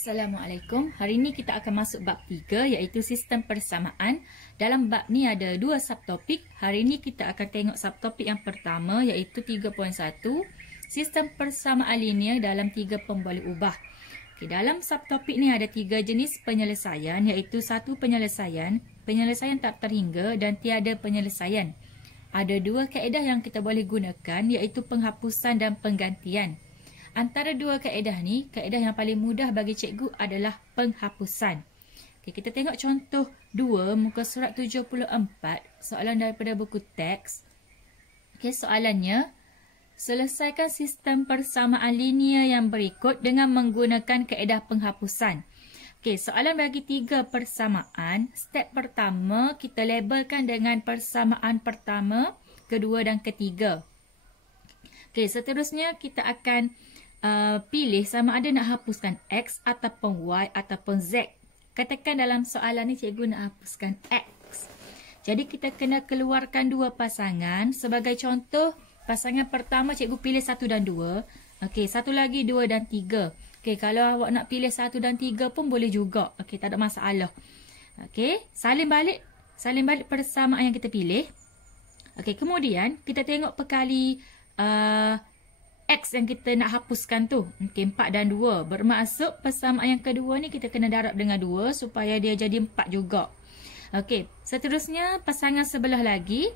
Assalamualaikum. Hari ini kita akan masuk bab 3 iaitu sistem persamaan. Dalam bab ni ada dua subtopik. Hari ini kita akan tengok subtopik yang pertama iaitu 3.1 sistem persamaan linear dalam 3 pemboleh ubah. Okay, dalam subtopik ni ada 3 jenis penyelesaian iaitu satu penyelesaian tak terhingga dan tiada penyelesaian. Ada dua kaedah yang kita boleh gunakan iaitu penghapusan dan penggantian. Antara dua kaedah ni, kaedah yang paling mudah bagi cikgu adalah penghapusan. Okay, kita tengok contoh 2 muka surat 74, soalan daripada buku teks. Okay, soalannya, selesaikan sistem persamaan linear yang berikut dengan menggunakan kaedah penghapusan. Okay, soalan bagi 3 persamaan. Step pertama, kita labelkan dengan persamaan pertama, kedua dan ketiga. Okay, seterusnya kita akan pilih sama ada nak hapuskan X ataupun Y ataupun Z. Katakan dalam soalan ni cikgu nak hapuskan X. Jadi kita kena keluarkan dua pasangan. Sebagai contoh, pasangan pertama cikgu pilih 1 dan 2. Okey, satu lagi 2 dan 3. Okey, kalau awak nak pilih 1 dan 3 pun boleh juga. Okey, tak ada masalah. Okey, salin balik persamaan yang kita pilih. Okey, kemudian kita tengok perkali X yang kita nak hapuskan tu. Okey, 4 dan 2. Bermaksud persamaan yang kedua ni kita kena darab dengan 2 supaya dia jadi 4 juga. Okey, seterusnya pasangan sebelah lagi.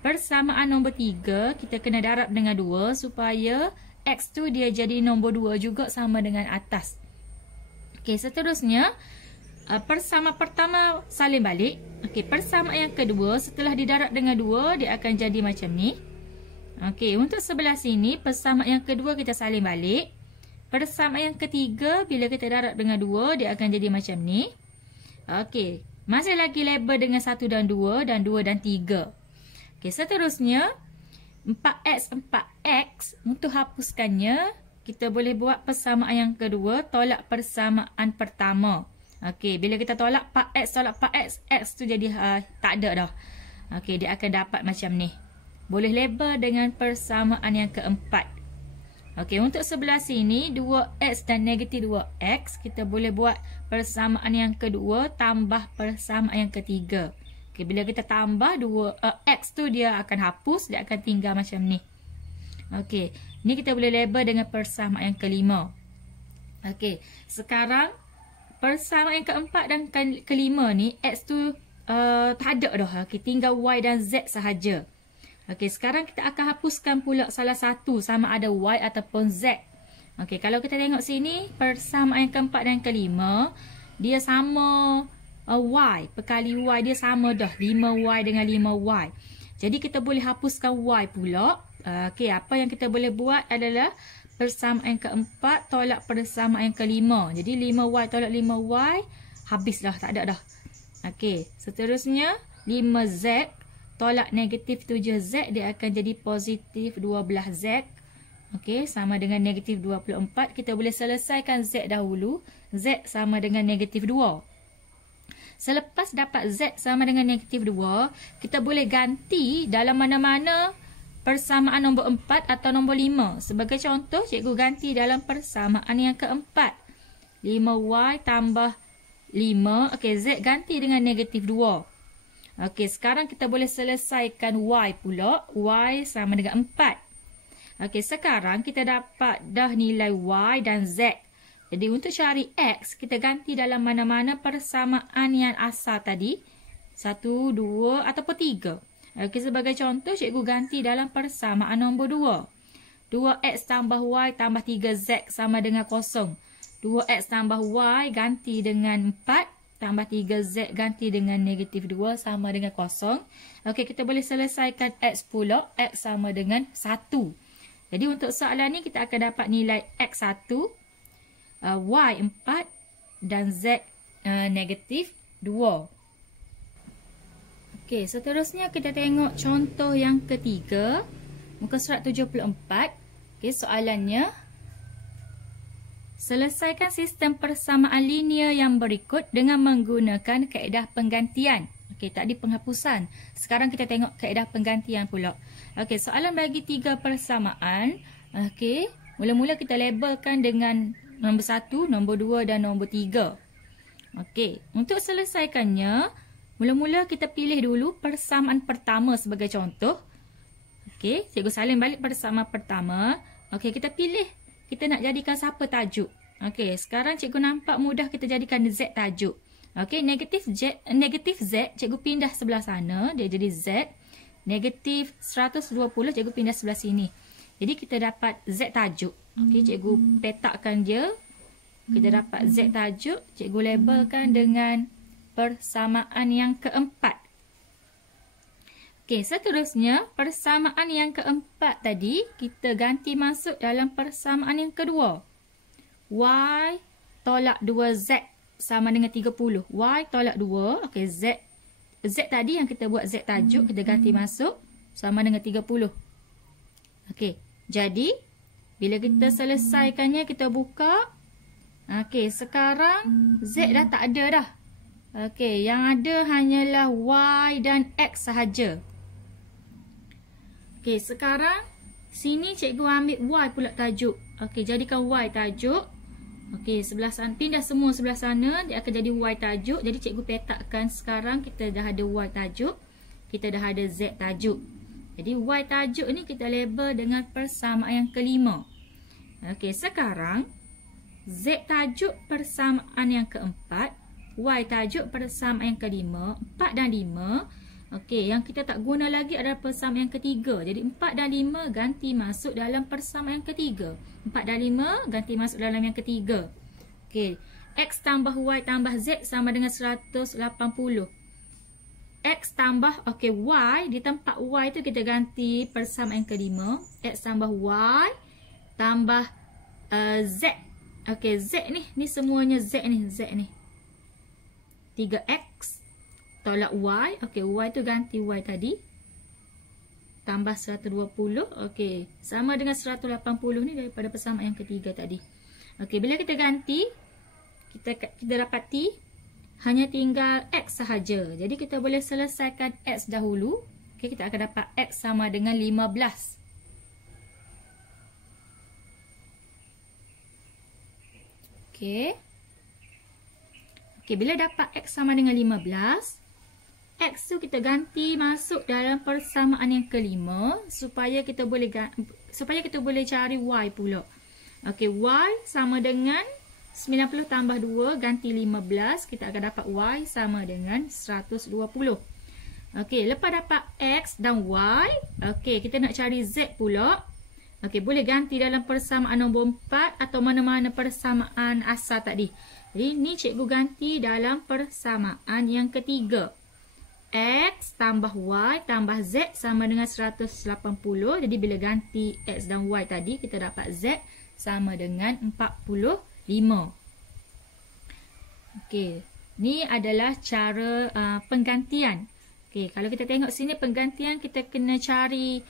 Persamaan nombor 3 kita kena darab dengan 2 supaya X tu dia jadi nombor 2 juga sama dengan atas. Okey, seterusnya persamaan pertama salin balik. Okey, persamaan yang kedua setelah didarab dengan 2 dia akan jadi macam ni. Okey, untuk sebelah sini, persamaan yang kedua kita salin balik. Persamaan yang ketiga, bila kita darab dengan 2, dia akan jadi macam ni. Okey, masih lagi label dengan 1 dan 2 dan 2 dan 3. Okey, seterusnya, 4X, 4X, untuk hapuskannya, kita boleh buat persamaan yang kedua, tolak persamaan pertama. Okey, bila kita tolak 4X, tolak 4X, X tu jadi tak ada dah. Okey, dia akan dapat macam ni. Boleh label dengan persamaan yang keempat. Okey, untuk sebelah sini 2x dan negatif 2x, kita boleh buat persamaan yang kedua tambah persamaan yang ketiga. Okey, bila kita tambah x tu dia akan hapus, dia akan tinggal macam ni. Okey, ni kita boleh label dengan persamaan yang kelima. Okey, sekarang persamaan yang keempat dan kelima ni x tu tak ada dah. Okey, tinggal y dan z sahaja. Okey, sekarang kita akan hapuskan pula salah satu sama ada Y ataupun Z. Okey, kalau kita tengok sini, persamaan yang keempat dan kelima, dia sama Y. Perkali Y dia sama dah, 5Y dengan 5Y. Jadi kita boleh hapuskan Y pula. Okey, apa yang kita boleh buat adalah persamaan yang keempat tolak persamaan yang kelima. Jadi 5Y tolak 5Y, habislah, tak ada dah. Okey, seterusnya 5Z tolak negatif 7Z, dia akan jadi positif 12Z. Okey, sama dengan negatif 24. Kita boleh selesaikan Z dahulu. Z sama dengan negatif 2. Selepas dapat Z sama dengan negatif 2, kita boleh ganti dalam mana-mana persamaan nombor 4 atau nombor 5. Sebagai contoh, cikgu ganti dalam persamaan yang keempat. 5Y tambah 5. Okey, Z ganti dengan negatif 2. Okey, sekarang kita boleh selesaikan Y pula. Y sama dengan 4. Okey, sekarang kita dapat dah nilai Y dan Z. Jadi, untuk cari X, kita ganti dalam mana-mana persamaan yang asal tadi. 1, 2 ataupun 3. Okey, sebagai contoh, cikgu ganti dalam persamaan nombor 2. 2X tambah Y tambah 3Z sama dengan 0. 2X tambah Y ganti dengan 4. Tambah 3Z ganti dengan negatif 2 sama dengan 0. Okey, kita boleh selesaikan X pula. X sama dengan 1. Jadi, untuk soalan ni kita akan dapat nilai X1, Y4 dan Z negatif 2. Okey, seterusnya kita tengok contoh yang ketiga. Muka surat 74. Okey, soalannya, selesaikan sistem persamaan linear yang berikut dengan menggunakan kaedah penggantian. Okey, tadi penghapusan. Sekarang kita tengok kaedah penggantian pula. Okey, soalan bagi 3 persamaan. Okey, mula-mula kita labelkan dengan nombor 1, nombor 2 dan nombor 3. Okey, untuk selesaikannya, mula-mula kita pilih dulu persamaan pertama sebagai contoh. Okey, cikgu salin balik persamaan pertama. Okey, kita pilih. Kita nak jadikan siapa tajuk. Okey, sekarang cikgu nampak mudah kita jadikan Z tajuk. Okey, negatif Z, cikgu pindah sebelah sana. Dia jadi Z. Negatif 120, cikgu pindah sebelah sini. Jadi kita dapat Z tajuk. Okey, cikgu petakkan dia. Kita dapat Z tajuk. Cikgu labelkan dengan persamaan yang keempat. Okey, seterusnya persamaan yang keempat tadi kita ganti masuk dalam persamaan yang kedua. Y tolak 2Z sama dengan 30. Y tolak 2. Okey, Z tadi yang kita buat Z tajuk kita ganti masuk sama dengan 30. Okey. Jadi, bila kita selesaikannya, kita buka. Okey, sekarang Z dah tak ada dah. Okey, yang ada hanyalah Y dan X sahaja. Okey, sekarang sini cikgu ambil Y pula tajuk. Okey, jadikan Y tajuk. Okey, sebelah sana, pindah semua sebelah sana, dia akan jadi Y tajuk. Jadi cikgu petakkan sekarang kita dah ada Y tajuk. Kita dah ada Z tajuk. Jadi Y tajuk ni kita label dengan persamaan yang kelima. Okey, sekarang Z tajuk persamaan yang keempat, Y tajuk persamaan yang kelima, 4 dan 5. Okey, yang kita tak guna lagi adalah persamaan yang ketiga. Jadi 4 dan 5 ganti masuk dalam persamaan yang ketiga. 4 dan 5 ganti masuk dalam yang ketiga. Okey, X tambah Y tambah Z sama dengan 180. X tambah, okey, Y, di tempat Y tu kita ganti persamaan yang kelima. X tambah Y tambah Z. Okey, Z ni semuanya Z ni. 3X tolak Y. Okey, Y tu ganti Y tadi. Tambah 120. Okey, sama dengan 180 ni daripada persamaan yang ketiga tadi. Okey, bila kita ganti, kita dapati hanya tinggal X sahaja. Jadi kita boleh selesaikan X dahulu. Okey, kita akan dapat X sama dengan 15. Okey. Okey, bila dapat X sama dengan 15, X tu kita ganti masuk dalam persamaan yang kelima supaya kita boleh cari Y pula. Okey, Y sama dengan 90 tambah 2 ganti 15, kita akan dapat Y sama dengan 120. Okey, lepas dapat X dan Y, okey, kita nak cari Z pula. Okey, boleh ganti dalam persamaan nombor 4 atau mana-mana persamaan asal tadi. Jadi, ni cikgu ganti dalam persamaan yang ketiga. X tambah Y tambah Z sama dengan 180. Jadi, bila ganti X dan Y tadi, kita dapat Z sama dengan 45. Okey, ni adalah cara penggantian. Okey, kalau kita tengok sini penggantian kita kena cari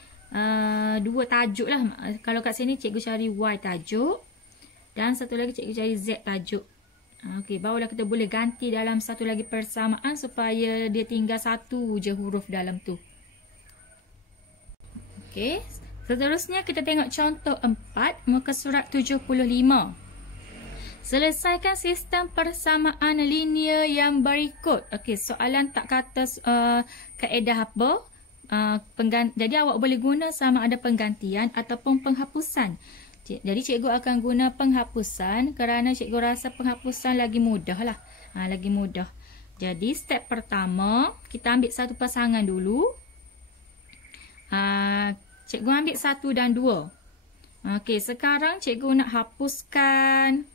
dua tajuk lah. Kalau kat sini cikgu cari Y tajuk dan satu lagi cikgu cari Z tajuk. Okey, barulah kita boleh ganti dalam satu lagi persamaan supaya dia tinggal satu je huruf dalam tu. Okey, seterusnya kita tengok contoh 4 muka surat 75. Selesaikan sistem persamaan linear yang berikut. Okey, soalan tak kata kaedah apa. Jadi awak boleh guna sama ada penggantian ataupun penghapusan. Jadi cikgu akan guna penghapusan kerana cikgu rasa penghapusan lagi mudah lah. Lagi mudah. Jadi step pertama, kita ambil satu pasangan dulu. Cikgu ambil 1 dan 2. Okey, sekarang cikgu nak hapuskan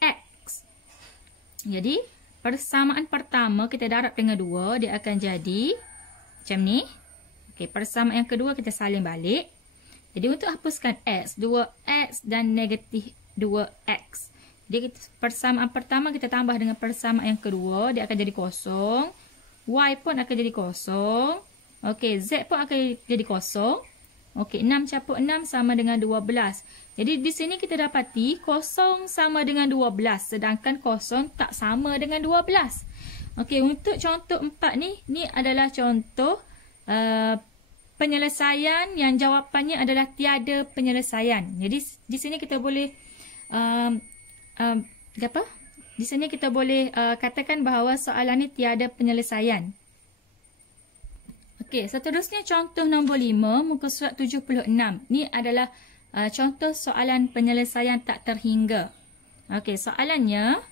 X. Jadi, persamaan pertama kita darab dengan 2, dia akan jadi macam ni. Okey, persamaan yang kedua kita salin balik. Jadi, untuk hapuskan X, 2X dan negatif 2X. Jadi, persamaan pertama kita tambah dengan persamaan yang kedua, dia akan jadi kosong. Y pun akan jadi kosong. Okey, Z pun akan jadi kosong. Okey, 6 campur 6 sama dengan 12. Jadi di sini kita dapati kosong sama dengan 12. Sedangkan kosong tak sama dengan 12. Okey, untuk contoh 4 ni adalah contoh penyelesaian yang jawapannya adalah tiada penyelesaian. Jadi di sini kita boleh Di sini kita boleh katakan bahawa soalan ni tiada penyelesaian. Okey, seterusnya contoh nombor 5 muka surat 76. Ni adalah contoh soalan penyelesaian tak terhingga. Okey, soalannya,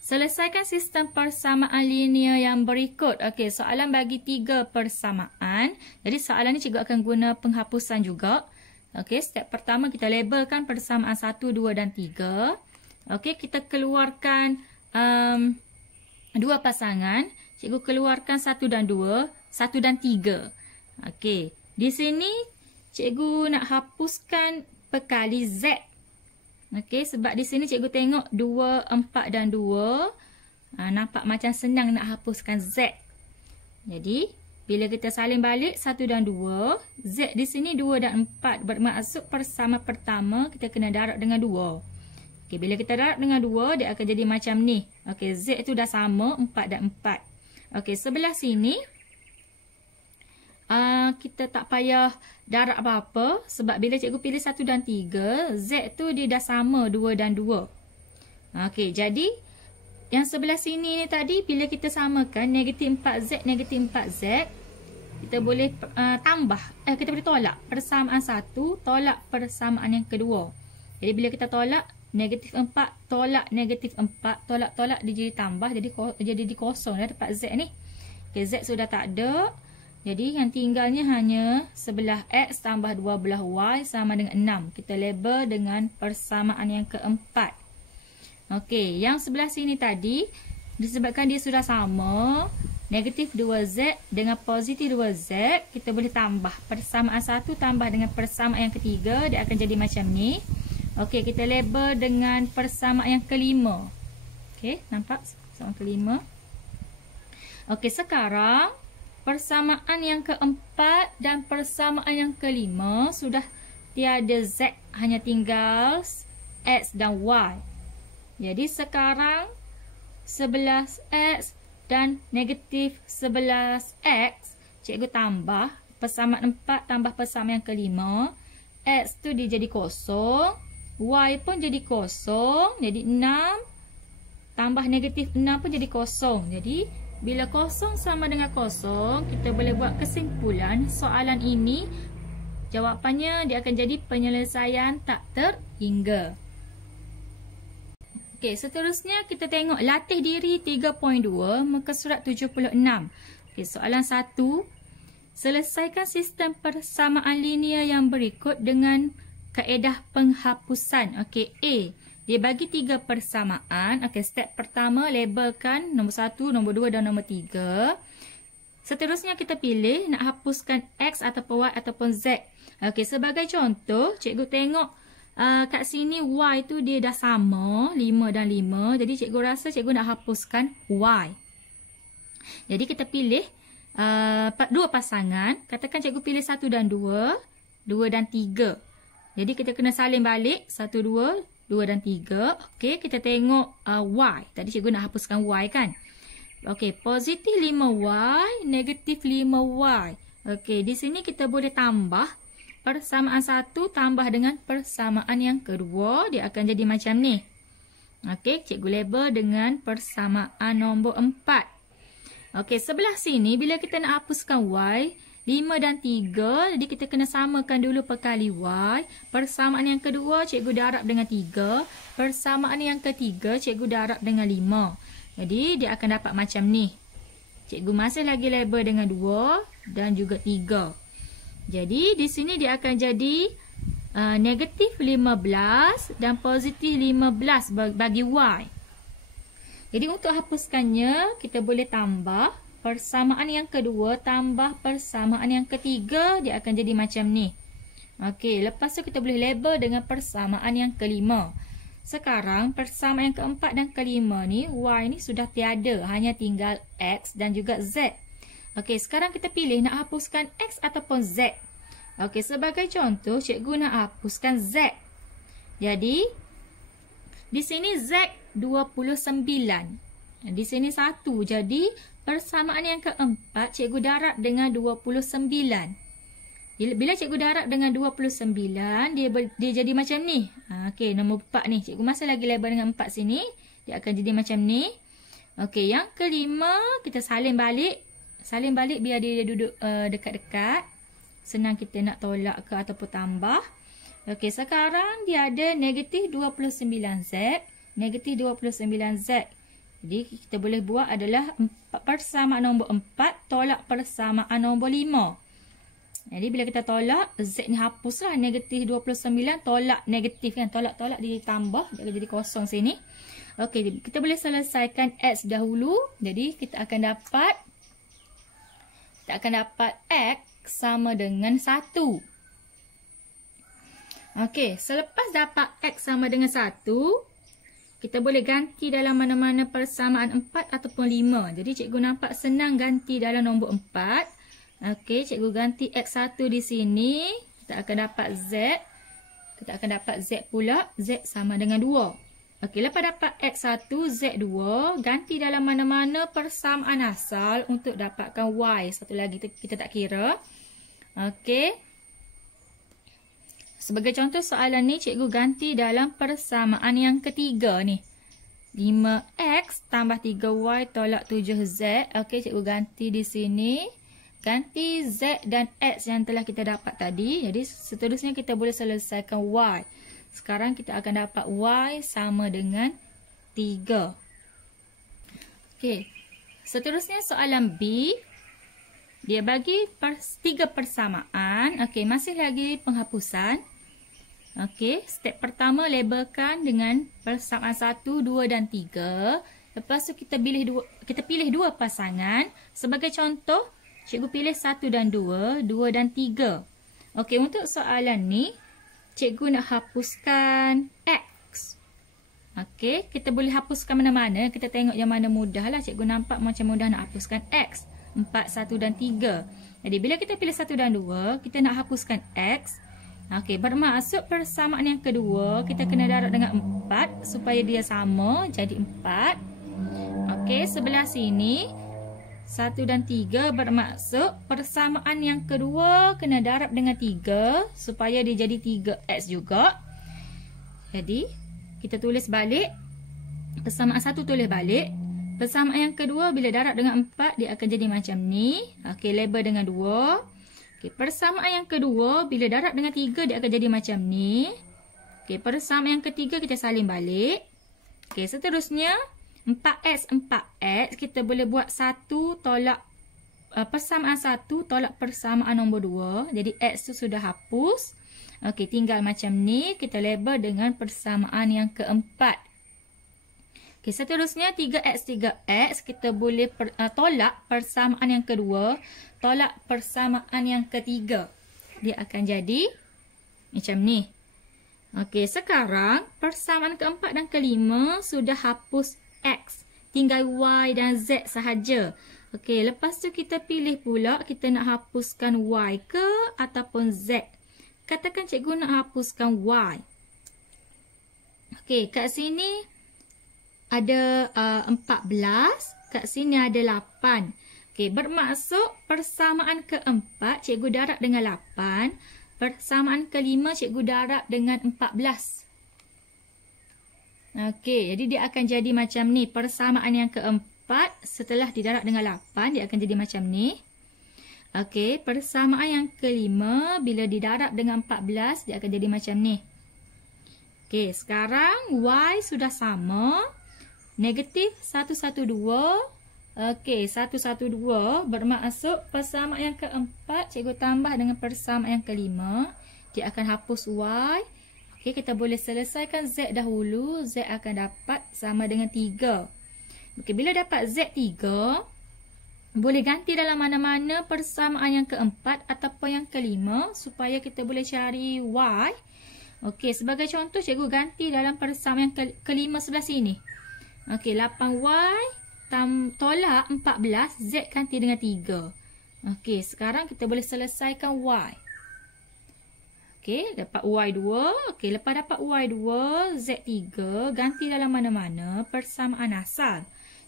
selesaikan sistem persamaan linear yang berikut. Okey, soalan bagi 3 persamaan. Jadi soalan ni cikgu akan guna penghapusan juga. Okey, step pertama kita labelkan persamaan 1, 2 dan 3. Okey, kita keluarkan 2 pasangan. Cikgu keluarkan 1 dan 2, 1 dan 3. Okey, di sini cikgu nak hapuskan perkali Z. Okey, sebab di sini cikgu tengok 2, 4 dan 2. Nampak macam senang nak hapuskan Z. Jadi, bila kita salin balik 1 dan 2, Z di sini 2 dan 4. Bermaksud persama pertama kita kena darab dengan 2. Okey, bila kita darab dengan 2, dia akan jadi macam ni. Okey, Z tu dah sama 4 dan 4. Okey, sebelah sini kita tak payah darab apa-apa sebab bila cikgu pilih 1 dan 3, Z tu dia dah sama 2 dan 2. Okey, jadi yang sebelah sini ni tadi bila kita samakan negatif 4Z, negatif 4Z, kita boleh tambah, kita boleh tolak persamaan 1, tolak persamaan yang kedua. Jadi bila kita tolak negatif 4, tolak negatif 4, tolak-tolak dia jadi tambah, jadi kosong dah dapat Z ni. Okay, Z sudah tak ada. Jadi yang tinggalnya hanya sebelah X tambah 12 Y sama dengan 6. Kita label dengan persamaan yang keempat. Okey, yang sebelah sini tadi, disebabkan dia sudah sama, negatif 2Z dengan positif 2Z, kita boleh tambah. Persamaan 1 tambah dengan persamaan yang ketiga, dia akan jadi macam ni. Okey, kita label dengan persamaan yang kelima. Okey, nampak? Persamaan kelima. Okey, sekarang persamaan yang keempat dan persamaan yang kelima sudah tiada Z, hanya tinggal X dan Y. Jadi sekarang 11X dan negatif 11X, cikgu tambah persamaan 4 tambah persamaan yang kelima. X tu dia jadi kosong, Y pun jadi kosong, jadi 6 tambah negatif 6 pun jadi kosong. Jadi bila kosong sama dengan kosong, kita boleh buat kesimpulan soalan ini jawapannya dia akan jadi penyelesaian tak terhingga. Okey, seterusnya kita tengok latih diri 3.2 muka surat 76. Okey, soalan 1. Selesaikan sistem persamaan linear yang berikut dengan kaedah penghapusan. Okey, A. Dia bagi 3 persamaan. Okey, step pertama labelkan nombor 1, nombor 2 dan nombor 3. Seterusnya kita pilih nak hapuskan X ataupun Y ataupun Z. Okey, sebagai contoh, cikgu tengok kat sini Y tu dia dah sama 5 dan 5. Jadi cikgu rasa cikgu nak hapuskan Y. Jadi kita pilih 2 pasangan. Katakan cikgu pilih 1 dan 2, 2 dan 3. Jadi kita kena salin balik 1, 2, 2 dan 3. Okey, kita tengok Y. Tadi cikgu nak hapuskan Y kan. Okey, positif 5Y, negatif 5Y. Okey, di sini kita boleh tambah persamaan 1 tambah dengan persamaan yang kedua. Dia akan jadi macam ni. Okey, cikgu label dengan persamaan nombor 4. Okey, sebelah sini bila kita nak hapuskan Y, 5 dan 3, jadi kita kena samakan dulu perkali Y. Persamaan yang kedua, cikgu darab dengan 3. Persamaan yang ketiga, cikgu darab dengan 5. Jadi, dia akan dapat macam ni. Cikgu masih lagi label dengan 2 dan juga 3. Jadi, di sini dia akan jadi negatif 15 dan positif 15 bagi Y. Jadi, untuk hapuskannya, kita boleh tambah persamaan yang kedua tambah persamaan yang ketiga, dia akan jadi macam ni. Okey, lepas tu kita boleh label dengan persamaan yang kelima. Sekarang persamaan yang keempat dan kelima ni, Y ni sudah tiada, hanya tinggal X dan juga Z. Okey, sekarang kita pilih nak hapuskan X ataupun Z. Okey, sebagai contoh, cikgu nak hapuskan Z. Jadi, di sini Z 29. Di sini 1, jadi persamaan yang keempat, cikgu darab dengan 29. Bila cikgu darab dengan 29, dia jadi macam ni. Okey, nombor 4 ni. Cikgu masih lagi label dengan 4 sini. Dia akan jadi macam ni. Okey, yang kelima, kita salin balik. Salin balik biar dia duduk dekat-dekat. Senang kita nak tolak ke ataupun tambah. Okey, sekarang dia ada negatif 29Z. Negatif 29Z. Jadi, kita boleh buat adalah persamaan nombor 4 tolak persamaan nombor 5. Jadi, bila kita tolak, Z ni hapuslah. Negatif 29 tolak negatif kan. Tolak-tolak dia tambah. Dia jadi kosong sini. Okey, kita boleh selesaikan X dahulu. Jadi, kita akan dapat X sama dengan 1. Okey, selepas dapat X sama dengan 1, kita boleh ganti dalam mana-mana persamaan 4 ataupun 5. Jadi, cikgu nampak senang ganti dalam nombor 4. Okey, cikgu ganti X1 di sini. Kita akan dapat Z. Kita akan dapat Z pula. Z sama dengan 2. Okey, lepas dapat X1, Z2. Ganti dalam mana-mana persamaan asal untuk dapatkan Y. Satu lagi kita tak kira. Okey. Sebagai contoh soalan ni, cikgu ganti dalam persamaan yang ketiga ni. 5X tambah 3Y tolak 7Z. Okey, cikgu ganti di sini. Ganti Z dan X yang telah kita dapat tadi. Jadi, seterusnya kita boleh selesaikan Y. Sekarang kita akan dapat Y sama dengan 3. Okey. Seterusnya soalan B. Dia bagi 3 persamaan. Okey, masih lagi penghapusan. Okey, step pertama labelkan dengan persamaan 1, 2 dan 3. Lepas tu kita pilih dua pasangan. Sebagai contoh, cikgu pilih 1 dan 2, 2 dan 3. Okey, untuk soalan ni, cikgu nak hapuskan X. Okey, kita boleh hapuskan mana-mana. Kita tengok yang mana mudah lah. Cikgu nampak macam mudah nak hapuskan X. 4, 1 dan 3. Jadi, bila kita pilih 1 dan 2, kita nak hapuskan X. Okey, bermaksud persamaan yang kedua, kita kena darab dengan 4 supaya dia sama, jadi 4. Okey, sebelah sini, 1 dan 3 bermaksud persamaan yang kedua kena darab dengan 3 supaya dia jadi 3X juga. Jadi, kita tulis balik. Persamaan 1 tulis balik. Persamaan yang kedua, bila darab dengan 4, dia akan jadi macam ni. Okey, label dengan 2. Okay, persamaan yang kedua, bila darab dengan 3, dia akan jadi macam ni. Okay, persamaan yang ketiga, kita salin balik. Okay, seterusnya, 4X, 4X, kita boleh buat 1 tolak, persamaan 1 tolak persamaan nombor 2. Jadi, X tu sudah hapus. Okay, tinggal macam ni, kita label dengan persamaan yang keempat. Okay, seterusnya, 3X, 3X, kita boleh tolak persamaan yang kedua. Tolak persamaan yang ketiga. Dia akan jadi macam ni. Okey, sekarang persamaan keempat dan kelima sudah hapus X. Tinggal Y dan Z sahaja. Okey, lepas tu kita pilih pula kita nak hapuskan Y ke ataupun Z. Katakan cikgu nak hapuskan Y. Okey, kat sini ada 14. Kat sini ada 8. Okey, bermaksud persamaan keempat cikgu darab dengan 8. Persamaan kelima cikgu darab dengan 14. Okey, jadi dia akan jadi macam ni. Persamaan yang keempat setelah didarab dengan 8, dia akan jadi macam ni. Okey, persamaan yang kelima bila didarab dengan 14, dia akan jadi macam ni. Okey, sekarang Y sudah sama. Negatif 112. Okey, 112 bermaksud persamaan yang keempat cikgu tambah dengan persamaan yang kelima. Dia akan hapus Y. Okey, kita boleh selesaikan Z dahulu. Z akan dapat sama dengan 3. Okey, bila dapat Z3, boleh ganti dalam mana-mana persamaan yang keempat ataupun yang kelima supaya kita boleh cari Y. Okey, sebagai contoh cikgu ganti dalam persamaan yang kelima sebelah sini. Okey, 8Y tolak 14, Z ganti dengan 3. Okey, sekarang kita boleh selesaikan Y. Okey, dapat Y2. Okey, lepas dapat Y2, Z3, ganti dalam mana-mana persamaan asal.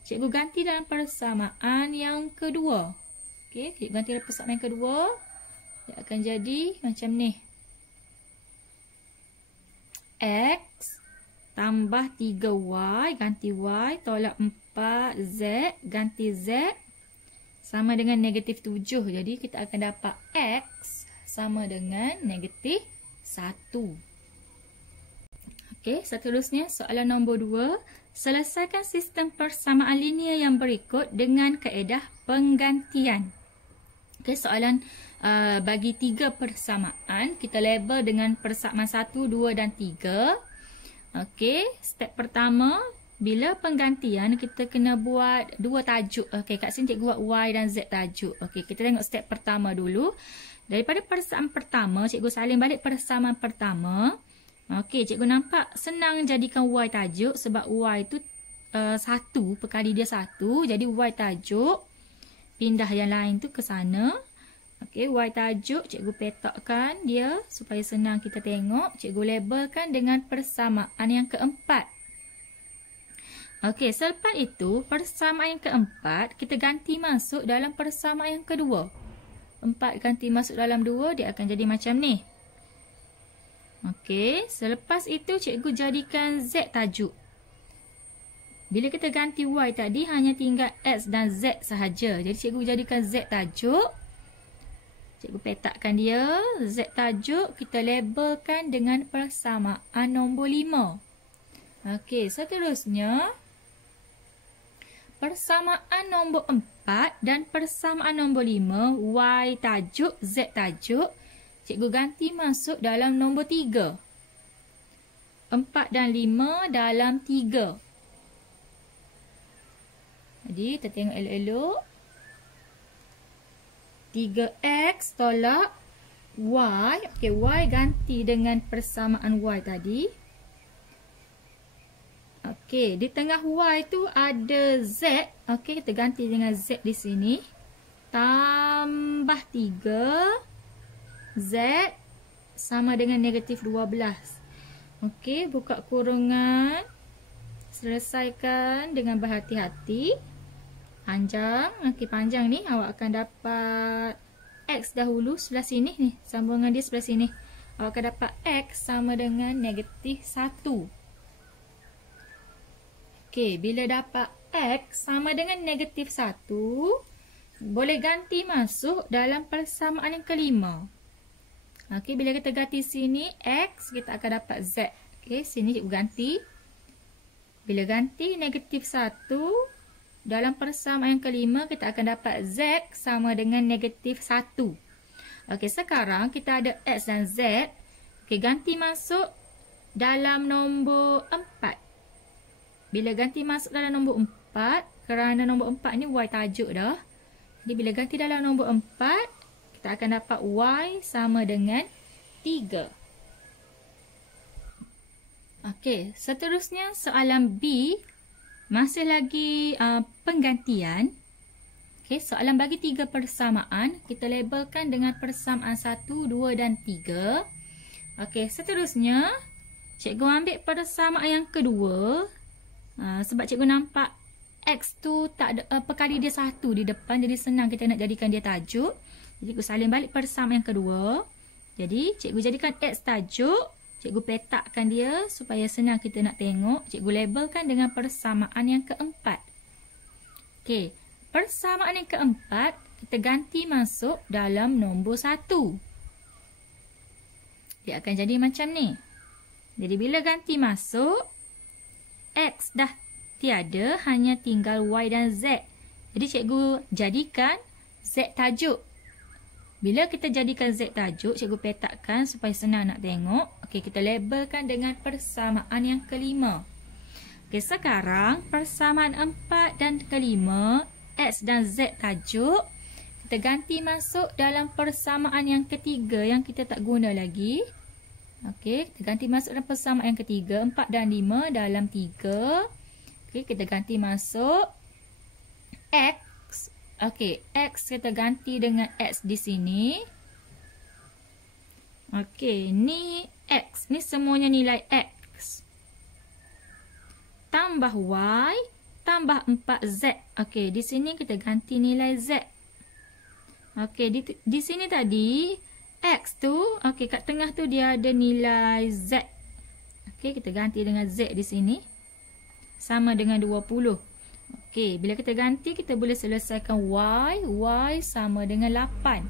Cikgu ganti dalam persamaan yang kedua. Okey, cikgu ganti dalam persamaan yang kedua. Dia akan jadi macam ni. X tambah 3Y, ganti Y, tolak 4Z, ganti Z, sama dengan negatif 7. Jadi kita akan dapat X sama dengan negatif 1. Okey, seterusnya soalan nombor 2. Selesaikan sistem persamaan linear yang berikut dengan kaedah penggantian. Okey, soalan bagi 3 persamaan. Kita label dengan persamaan 1, 2 dan 3. Okey, step pertama, bila penggantian kita kena buat 2 tajuk. Okey, kat sini cikgu buat Y dan Z tajuk. Okey, kita tengok step pertama dulu. Daripada persamaan pertama, cikgu salin balik persamaan pertama. Okey, cikgu nampak senang jadikan Y tajuk sebab Y tu 1 perkali dia 1. Jadi Y tajuk, pindah yang lain tu ke sana. Okey, Y tajuk, cikgu petakkan dia supaya senang kita tengok. Cikgu labelkan dengan persamaan yang keempat. Okey, selepas itu, persamaan yang keempat, kita ganti masuk dalam persamaan yang kedua. 4 ganti masuk dalam 2, dia akan jadi macam ni. Okey, selepas itu, cikgu jadikan Z tajuk. Bila kita ganti Y tadi, hanya tinggal X dan Z sahaja. Jadi, cikgu jadikan Z tajuk. Cikgu petakkan dia. Z tajuk kita labelkan dengan persamaan nombor 5. Okey, seterusnya persamaan nombor 4 dan persamaan nombor 5, Y tajuk, Z tajuk, cikgu ganti masuk dalam nombor 3. 4 dan 5 dalam 3. Jadi, kita tengok elok-elok. 3X tolak Y. Okey, Y ganti dengan persamaan Y tadi. Okey, di tengah Y tu ada Z. Okey, kita ganti dengan Z di sini. Tambah 3. Z sama dengan negatif 12. Okey, buka kurungan. Selesaikan dengan berhati-hati. Panjang. Okey, panjang ni awak akan dapat X dahulu sebelah sini ni. Sambungan dia sebelah sini. Awak akan dapat X sama dengan negatif 1. Okey, bila dapat X sama dengan negatif 1, boleh ganti masuk dalam persamaan yang kelima. Okey, bila kita ganti sini X, kita akan dapat Z. Okey, sini cikgu ganti. Bila ganti negatif 1, dalam persamaan yang kelima, kita akan dapat Z sama dengan negatif 1. Okey, sekarang kita ada X dan Z. Okey, ganti masuk dalam nombor 4. Bila ganti masuk dalam nombor 4, kerana nombor 4 ni Y tajuk dah. Jadi, bila ganti dalam nombor 4, kita akan dapat Y sama dengan 3. Okey, seterusnya soalan B. Masih lagi penggantian. Okey, soalan bagi 3 persamaan. Kita labelkan dengan persamaan 1, 2 dan 3. Okey, seterusnya cikgu ambil persamaan yang kedua. Sebab cikgu nampak X tu tak ada perkali dia 1 di depan. Jadi senang kita nak jadikan dia tajuk. Jadi cikgu salin balik persamaan yang kedua. Jadi cikgu jadikan X tajuk. Cikgu petakkan dia supaya senang kita nak tengok. Cikgu labelkan dengan persamaan yang keempat. Okey, persamaan yang keempat kita ganti masuk dalam nombor 1. Dia akan jadi macam ni. Jadi bila ganti masuk, X dah tiada, hanya tinggal Y dan Z. Jadi cikgu jadikan Z tajuk. Bila kita jadikan Z tajuk, cikgu petakkan supaya senang nak tengok. Okey, kita labelkan dengan persamaan yang kelima. Okey, sekarang persamaan 4 dan kelima, X dan Z tajuk, kita ganti masuk dalam persamaan yang ketiga yang kita tak guna lagi. Okey, kita ganti masuk dalam persamaan yang ketiga, 4 dan 5 dalam 3. Okey, kita ganti masuk X. Okey, X kita ganti dengan X di sini. Okey, ni X. Ni semuanya nilai X. Tambah Y. tambah 4Z. Okey, di sini kita ganti nilai Z. Okey, di sini tadi X tu, okey, kat tengah tu dia ada nilai Z. Okey, kita ganti dengan Z di sini. Sama dengan 20. Okey, bila kita ganti, kita boleh selesaikan Y. Y sama dengan 8.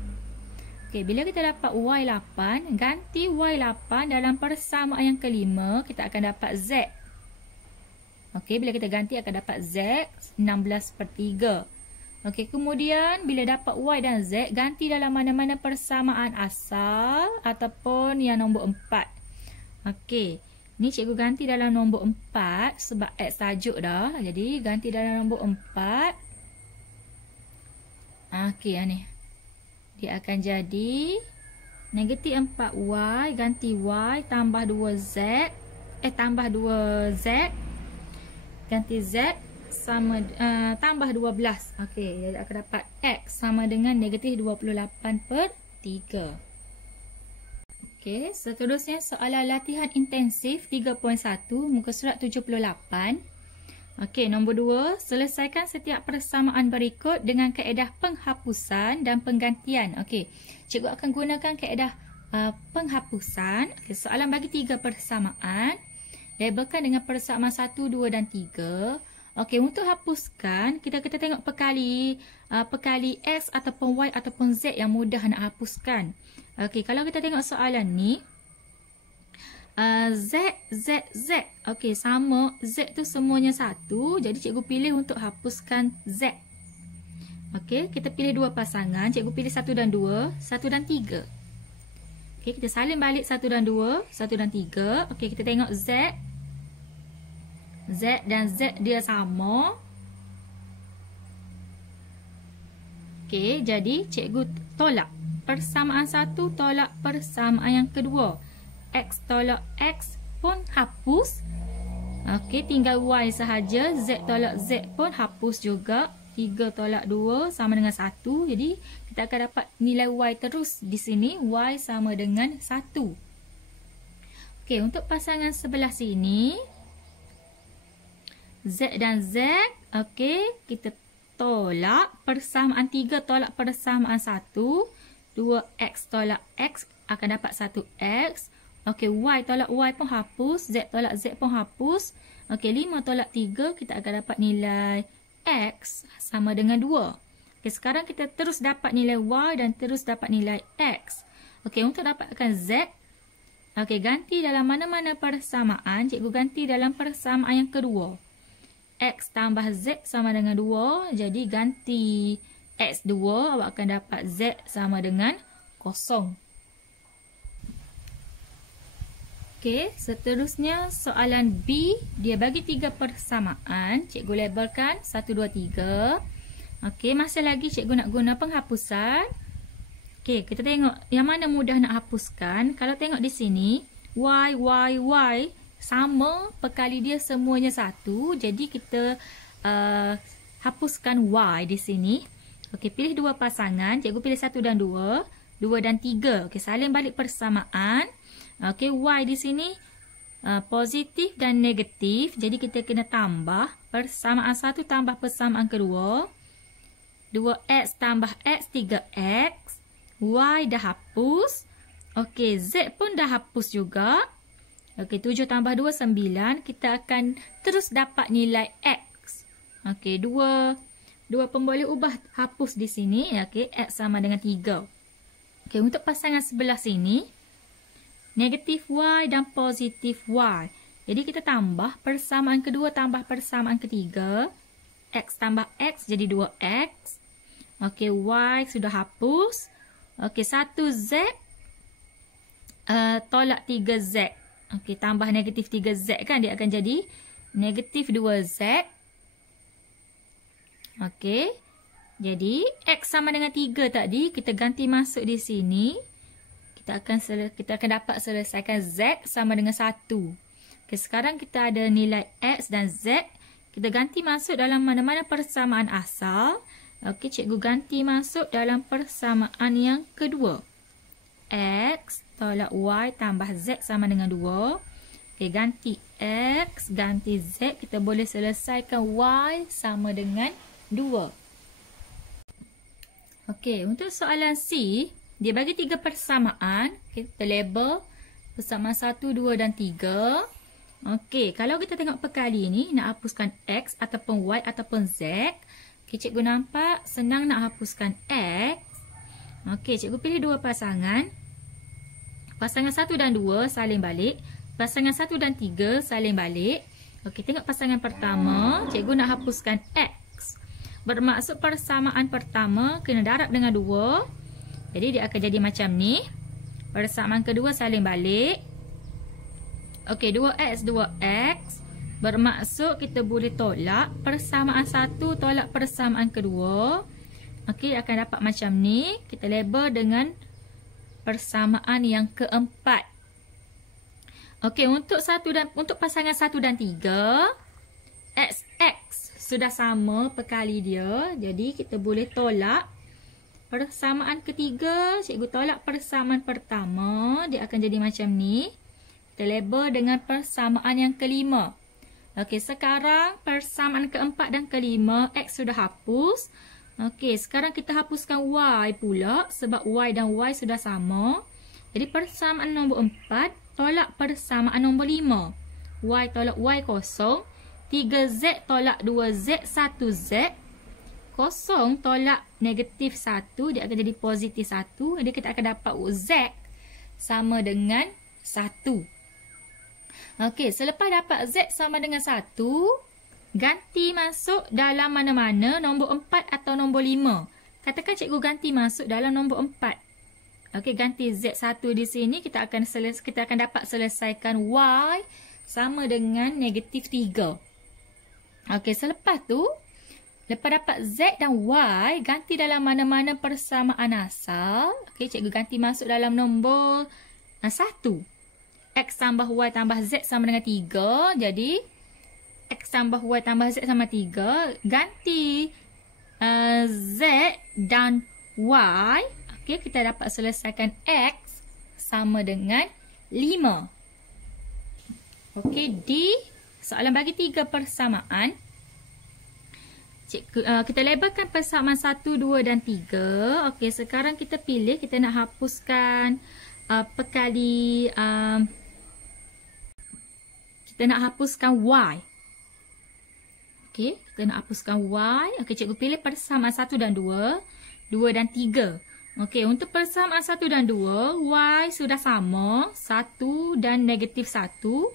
Okey, bila kita dapat Y8, ganti Y8 dalam persamaan yang kelima, kita akan dapat Z. Okey, bila kita ganti akan dapat Z 16/3. Okey, kemudian bila dapat Y dan Z, ganti dalam mana-mana persamaan asal ataupun yang nombor 4. Okey, ni cikgu ganti dalam nombor 4 sebab X tajuk dah. Jadi, ganti dalam nombor 4. Okey, ni. Dia akan jadi negatif 4Y ganti Y tambah 2Z. Tambah 2Z. Ganti Z sama tambah 12. Okey, jadi akan dapat X sama dengan negatif 28/3. Okey, seterusnya soalan latihan intensif 3.1 muka surat 78. Okey, nombor 2, selesaikan setiap persamaan berikut dengan kaedah penghapusan dan penggantian. Okey, cikgu akan gunakan kaedah penghapusan. Okey, soalan bagi 3 persamaan. Labelkan dengan persamaan 1, 2 dan 3. Okey, untuk hapuskan, kita tengok perkali X ataupun Y ataupun Z yang mudah nak hapuskan. Okey, kalau kita tengok soalan ni, Z. Okey, sama. Z tu semuanya 1. Jadi, cikgu pilih untuk hapuskan Z. Okey, kita pilih 2 pasangan. Cikgu pilih 1 dan 2. 1 dan 3. Okey, kita salin balik 1 dan 2. 1 dan 3. Okey, kita tengok Z. Z dan Z dia sama. Okey, jadi cikgu tolak. Persamaan 1 tolak persamaan yang kedua. X tolak X pun hapus. Okey, tinggal Y sahaja. Z tolak Z pun hapus juga. 3 tolak 2 sama dengan 1. Jadi, kita akan dapat nilai Y terus di sini. Y sama dengan 1. Okey, untuk pasangan sebelah sini, Z dan Z. Okey, kita tolak. Persamaan 3 tolak persamaan 1. 2X tolak X akan dapat 1X. Okey, Y tolak Y pun hapus. Z tolak Z pun hapus. Okey, 5 tolak 3, kita akan dapat nilai X sama dengan 2. Okey, sekarang kita terus dapat nilai Y dan terus dapat nilai X. Okey, untuk dapatkan Z, okey, ganti dalam mana-mana persamaan. Cikgu ganti dalam persamaan yang kedua. X tambah Z sama dengan 2. Jadi, ganti X2, awak akan dapat Z sama dengan 0. Okey, seterusnya soalan B. Dia bagi 3 persamaan. Cikgu labelkan 1, 2, 3. Okey, masih lagi cikgu nak guna penghapusan. Okey, kita tengok yang mana mudah nak hapuskan. Kalau tengok di sini, Y sama, perkali dia semuanya 1. Jadi, kita hapuskan Y di sini. Okey, pilih 2 pasangan. Cikgu pilih 1 dan 2. 2 dan 3. Okey, salin balik persamaan. Okey, Y di sini positif dan negatif. Jadi, kita kena tambah. Persamaan 1 tambah persamaan kedua. 2X tambah X, 3X. Y dah hapus. Okey, Z pun dah hapus juga. Okey, 7 tambah 2, 9. Kita akan terus dapat nilai X. Okey, 2 pun boleh ubah hapus di sini. Okey, X sama dengan 3. Okey, untuk pasangan sebelah sini, negatif Y dan positif Y. Jadi, kita tambah persamaan kedua tambah persamaan ketiga. X tambah X jadi 2X. Okey, Y sudah hapus. Okey, 1Z tolak 3Z. Okey, tambah negatif 3Z kan. Dia akan jadi negatif 2Z. Okey. Jadi, X sama dengan 3 tadi. Kita ganti masuk di sini. Kita akan dapat selesaikan Z sama dengan 1. Okay, sekarang kita ada nilai X dan Z. Kita ganti masuk dalam mana-mana persamaan asal. Okey, cikgu ganti masuk dalam persamaan yang kedua. X tolak Y tambah Z sama dengan 2. Okey, ganti X ganti Z, kita boleh selesaikan Y sama dengan 2. Okey, untuk soalan C, dia bagi 3 persamaan. Kita label persamaan 1, 2 dan 3. Okey, kalau kita tengok perkali ni, nak hapuskan X ataupun Y ataupun Z. Okey, cikgu nampak senang nak hapuskan X. Okey, cikgu pilih 2 pasangan. Pasangan 1 dan 2 saling balik. Pasangan 1 dan 3 saling balik. Okey, tengok pasangan pertama. Cikgu nak hapuskan X. Bermaksud persamaan pertama kena darab dengan 2. Jadi dia akan jadi macam ni. Persamaan kedua saling balik. Okey, 2X, 2X. Bermaksud kita boleh tolak persamaan 1 tolak persamaan kedua. Okey, akan dapat macam ni. Kita label dengan persamaan yang keempat. Okey, untuk pasangan 1 dan 3, X sudah sama perkali dia. Jadi kita boleh tolak persamaan ketiga. Cikgu tolak persamaan pertama. Dia akan jadi macam ni. Kita label dengan persamaan yang kelima. Okey, sekarang persamaan keempat dan kelima, X sudah hapus. Okey, sekarang kita hapuskan Y pula. Sebab Y dan Y sudah sama. Jadi persamaan nombor 4 tolak persamaan nombor 5. Y tolak Y kosong. 3Z tolak 2Z, 1Z. Kosong tolak negatif 1. Dia akan jadi positif 1. Jadi kita akan dapat Z sama dengan 1. Okey, selepas dapat Z sama dengan 1, ganti masuk dalam mana-mana nombor 4 atau nombor 5. Katakan cikgu ganti masuk dalam nombor 4. Okey, ganti Z1 di sini. Kita akan dapat selesaikan Y sama dengan negatif 3. Okey, selepas tu, lepas dapat Z dan Y, ganti dalam mana-mana persamaan asal. Okey, cikgu ganti masuk dalam nombor 1. X tambah Y tambah Z sama dengan 3. Jadi, X tambah Y tambah Z sama 3. Ganti Z dan Y. Okey, kita dapat selesaikan X sama dengan 5. Okey, di soalan bagi 3 persamaan. Kita labelkan persamaan 1, 2 dan 3. Okey, sekarang kita pilih, kita nak hapuskan perkali, kita nak hapuskan Y. Okey, kita nak hapuskan Y. Okey, cikgu pilih persamaan 1 dan 2, 2 dan 3. Okey, untuk persamaan 1 dan 2, Y sudah sama, 1 dan negatif 1.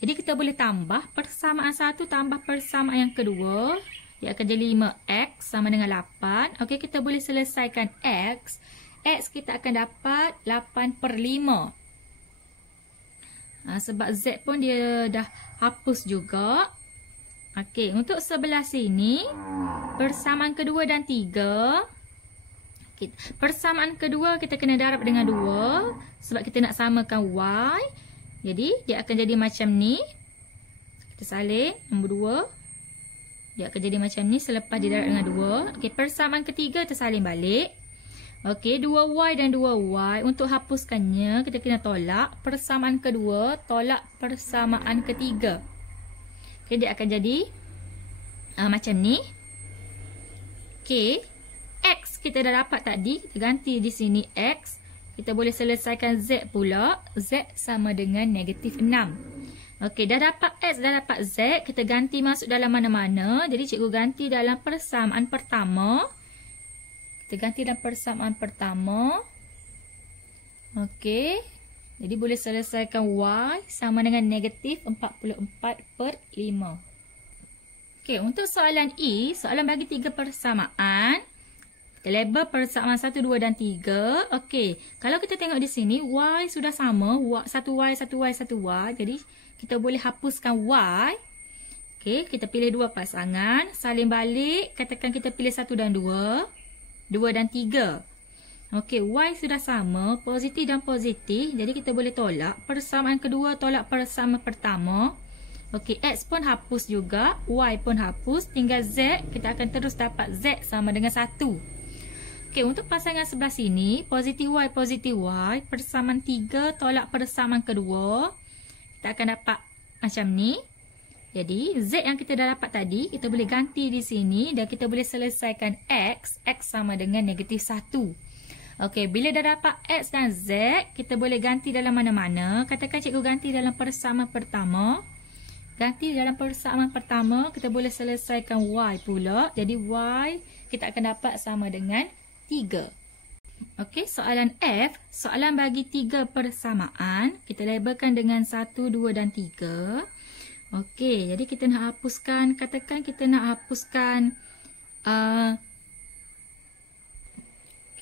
Jadi kita boleh tambah persamaan 1 tambah persamaan yang kedua. Dia akan jadi 5X sama dengan 8. Okey, kita boleh selesaikan X. X kita akan dapat 8/5. Sebab Z pun dia dah hapus juga. Okey, untuk sebelah sini, persamaan kedua dan 3. Persamaan kedua kita kena darab dengan 2. Sebab kita nak samakan Y. Jadi, dia akan jadi macam ni. Kita salin nombor 2. Dia akan jadi macam ni selepas didarab dengan 2. Okey, persamaan ketiga kita salin balik. Okey, 2Y dan 2Y. Untuk hapuskannya, kita kena tolak persamaan kedua, tolak persamaan ketiga. Okey, dia akan jadi macam ni. Okey, X kita dah dapat tadi. Kita ganti di sini X. Kita boleh selesaikan Z pula. Z sama dengan negatif 6. Okey, dah dapat X, dah dapat Z. Kita ganti masuk dalam mana-mana. Jadi, cikgu ganti dalam persamaan pertama. Kita ganti dalam persamaan pertama. Okey. Jadi, boleh selesaikan Y sama dengan negatif 44/5. Okey, untuk soalan E, soalan bagi 3 persamaan. Kita label persamaan 1, 2 dan 3. Okey, kalau kita tengok di sini, Y sudah sama. 1Y, 1Y, 1Y. Jadi, kita boleh hapuskan Y. Okey, kita pilih 2 pasangan. Salin balik. Katakan kita pilih 1 dan 2. 2 dan 3. Okey, Y sudah sama. Positif dan positif. Jadi, kita boleh tolak. Persamaan kedua tolak persamaan pertama. Okey, X pun hapus juga. Y pun hapus. Tinggal Z. Kita akan terus dapat Z sama dengan 1. Okey, untuk pasangan sebelah sini, positif Y, persamaan 3 tolak persamaan kedua. Kita akan dapat macam ni. Jadi, Z yang kita dah dapat tadi, kita boleh ganti di sini dan kita boleh selesaikan X. X sama dengan negatif 1. Okey, bila dah dapat X dan Z, kita boleh ganti dalam mana-mana. Katakan cikgu ganti dalam persamaan pertama. Ganti dalam persamaan pertama, kita boleh selesaikan Y pula. Jadi, Y kita akan dapat sama dengan 3. Okey, soalan F. Soalan bagi 3 persamaan. Kita labelkan dengan 1, 2 dan 3. Okey, jadi kita nak hapuskan, katakan kita nak hapuskan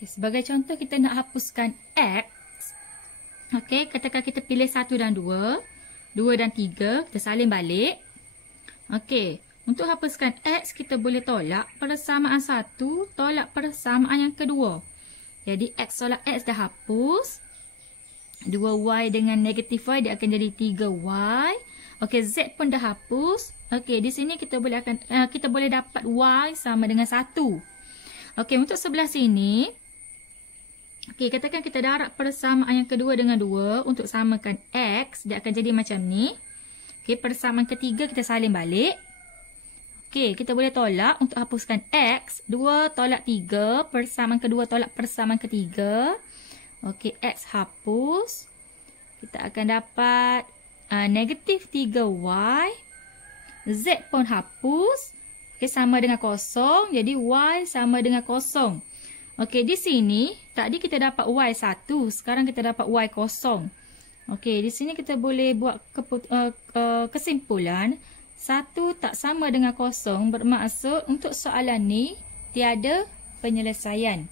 sebagai contoh kita nak hapuskan X. Okey, katakan kita pilih 1 dan 2, 2 dan 3, kita salin balik. Okey, untuk hapuskan X kita boleh tolak persamaan 1, tolak persamaan yang kedua. Jadi X tolak X dah hapus. 2Y dengan negatif Y dia akan jadi 3Y. Okey, Z pun dah hapus. Okey, di sini kita boleh dapat Y sama dengan 1. Okey, untuk sebelah sini. Okey, katakan kita darab persamaan yang kedua dengan 2 untuk samakan X, dia akan jadi macam ni. Okey, persamaan ketiga kita salin balik. Okey, kita boleh tolak untuk hapuskan X. 2 tolak 3, persamaan kedua tolak persamaan ketiga. Okey, X hapus. Kita akan dapat negatif 3Y. Z pun hapus. Okey, sama dengan kosong. Jadi, Y sama dengan kosong. Okey, di sini, tadi kita dapat Y1. Sekarang kita dapat Y kosong. Okey, di sini kita boleh buat kesimpulan. 1 tak sama dengan kosong. Bermaksud, untuk soalan ni, tiada penyelesaian.